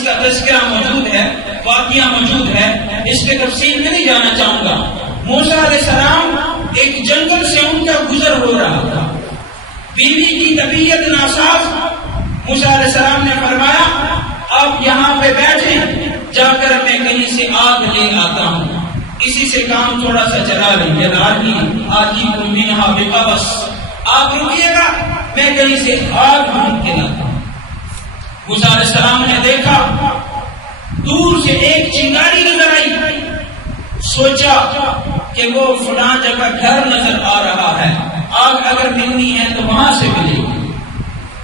اس کا تذکرہ موجود ہے، واقعہ موجود ہے، اس کے تفصیل میں نہیں جانا چاہوں گا۔ موسیٰ علیہ السلام ایک جنگل سے ان کا گزر ہو رہا تھا، بیوی کی طبیعت ناساز، موسیٰ علیہ السلام نے فرمایا آپ یہاں پہ بیٹھیں، جا کر میں کہیں سے آگ لے آتا ہوں، اسی سے کام تھوڑا سا چلا لیں، آجی کو منہا بقبس، آپ رکیے گا میں کہیں سے آگ ڈھونڈ کے لاتا ہوں۔ موسیٰ علیہ السلام نے دیکھا دور سے ایک چنگاری نظر آئی، سوچا کہ وہ فلاں جگہ گھر نظر آ رہا ہے، آگ اگر ملنی ہے تو وہاں سے ملے گی،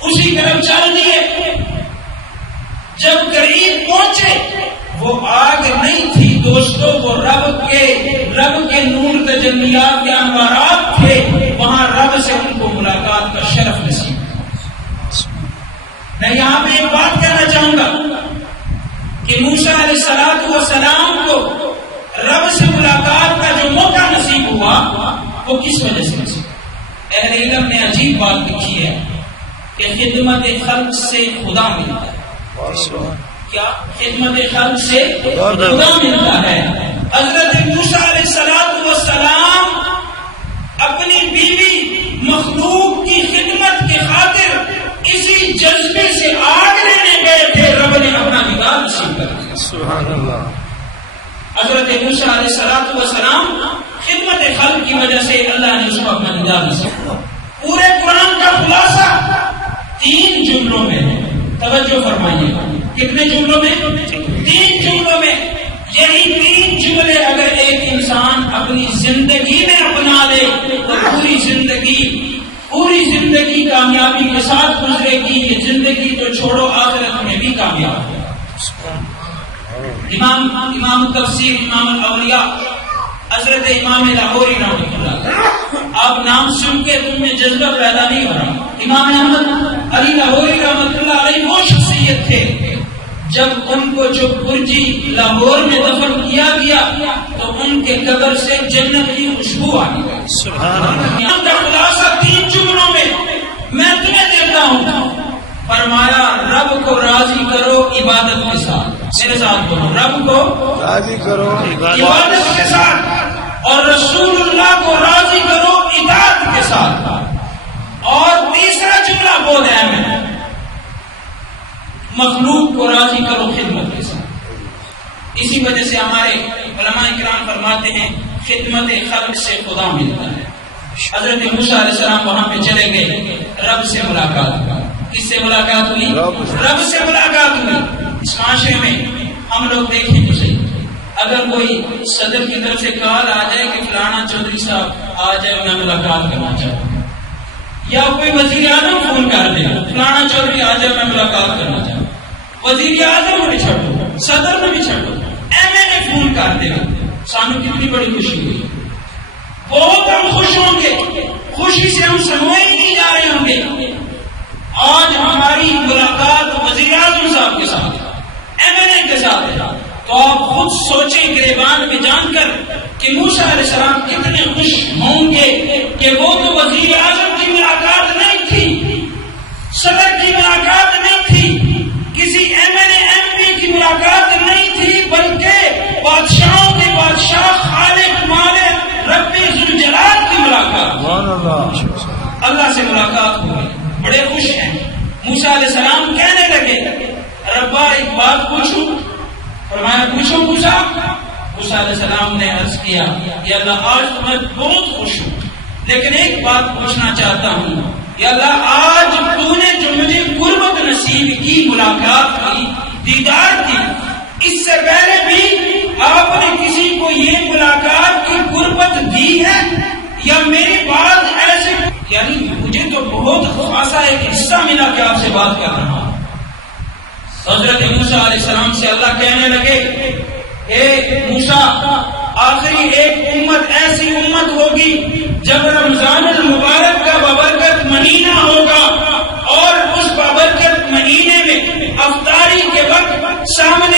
اسی طرف چل دیے۔ جب قریب پہنچے وہ آگ نہیں تھی دوستو، وہ رب کے نور تجلیات کے انوارات تھے، وہاں رب سے ان کو ملاقات کا شرف نصیب۔ میں یہاں پہ ایک بات کہنا چاہوں گا کہ موسیٰ علیہ السلام کو رب سے ملاقات کا جو موقع نصیب ہوا وہ کس وجہ سے نصیب؟ اہل علم نے عجیب بات لکھی ہے کہ خدمت خلق سے خدا ملتا ہے۔ کیا خدمت خلق سے خدا ملتا ہے؟ حضرت موسیٰ علیہ السلام اپنی بیوی مخلوق کی خدمت کے خاطر اسی جذبے سے آگ لینے گئے تھے، رب نے اپنا نگاہ نصیب کر دیا۔ سبحان اللہ۔ حضرت موسیٰ علیہ السلام خدمت خلق کی وجہ سے اللہ نے اس کو اپنا نگاہ نصیب کیا۔ پورے قرآن کا خلاصہ 3 جملوں میں ہے، توجہ فرمائیے، کتنے جملوں میں؟ 3 جملوں میں۔ یہی 3 جملے اگر ایک انسان اپنی زندگی میں اپنا لے تو پوری زندگی کامیابی کے ساتھ گزرے گی، یہ زندگی تو چھوڑو آخرت میں بھی کامیاب ہے۔ امام تفسیر امام الاولیاء حضرت امام لاہوری رحمۃ اللہ، آپ نام سن کے تم میں جذبہ پیدا نہیں ہو رہا۔ امام احمد علی لاہوری رحمۃ اللہ علیہ وہ شخصیت تھے جب ان کو جو برجی لاہور میں دفن کیا گیا تو ان کے قبر سے جنت کی خوشبو آ گئی۔ سبحان اللہ۔ کا خلاصہ 3 جملوں میں تمہیں دیتا ہوں، فرمایا رب کو راضی کرو عبادت کے ساتھ، میرے ساتھ بولو، رب کو راضی کرو عبادت کے ساتھ، اور رسول اللہ کو راضی کرو اطاعت کے ساتھ، اور تیسرا جملہ بہت اہم ہے، مخلوق کو راضی کرو خدمت کے ساتھ۔ اسی وجہ سے ہمارے علماء کرام فرماتے ہیں خدمت خلق سے خدا ملتا ہے۔ حضرت موسیٰ علیہ السلام وہاں پہ چلے گئے، رب سے ملاقات ہوئی۔ کس سے ملاقات ہوئی؟ رب سے ملاقات ہوئی۔ اس معاشرے میں ہم لوگ دیکھیں تو صحیح، اگر کوئی صدر کی طرف سے کال آ جائے کہ فلانا چودھری صاحب آ جائے میں ملاقات کرنا چاہتا ہوں، یا کوئی وزیر اعظم فون کر دے فلانا چودھری آ جائے میں ملاقات کرنا چاہتا ہوں، وزیر اعظم میں بھی چھوڑو، صدر میں بھی چھوڑو، ایم فون کر دے گا، سانو کتنی بڑی خوشی ہوئی، بہت ہم خوش ہوں گے، خوشی سے ہم سموئے نہیں جا رہے ہوں گے۔ آج ہماری ملاقات وزیر اعظم صاحب کے ساتھ، ایم کے ساتھ ہے، تو آپ خود سوچیں گریبان میں جان کر کہ موسیٰ علیہ السلام کتنے خوش ہوں گے کہ وہ تو وزیر اعظم کی ملاقات نہیں تھی، صدر کی ملاقات نہیں تھی، کسی ایم پی کی ملاقات نہیں تھی، بلکہ بادشاہوں کے بادشاہ خالق مالک رب ذوالجلال کی ملاقات، اللہ سے ملاقات ہوئی، بڑے خوش ہیں۔ موسیٰ علیہ السلام کہنے لگے ربا ایک بات پوچھوں؟ فرمایا پوچھو موسیٰ۔ موسیٰ علیہ السلام نے عرض کیا یا اللہ آج تو میں بہت خوش ہوں، لیکن ایک بات پوچھنا چاہتا ہوں، یا اللہ آج تو نے جو مجھے قربت نصیب کی، ملاقات کی، دیدار کی، اس سے پہلے بھی آپ نے کسی کو یہ ملاقات کی قربت دی ہے یا میری بات ایسے، یعنی مجھے تو بہت خاصا ایک حصہ ملا کہ آپ سے بات کر رہا ہوں۔ حضرت موسیٰ علیہ السلام سے اللہ کہنے لگے اے موسیٰ آخری ایک امت ایسی امت ہوگی جب رمضان المبارک کا بابرکت مہینہ ہوگا اور اس بابرکت مہینے میں افطاری کے وقت سامنے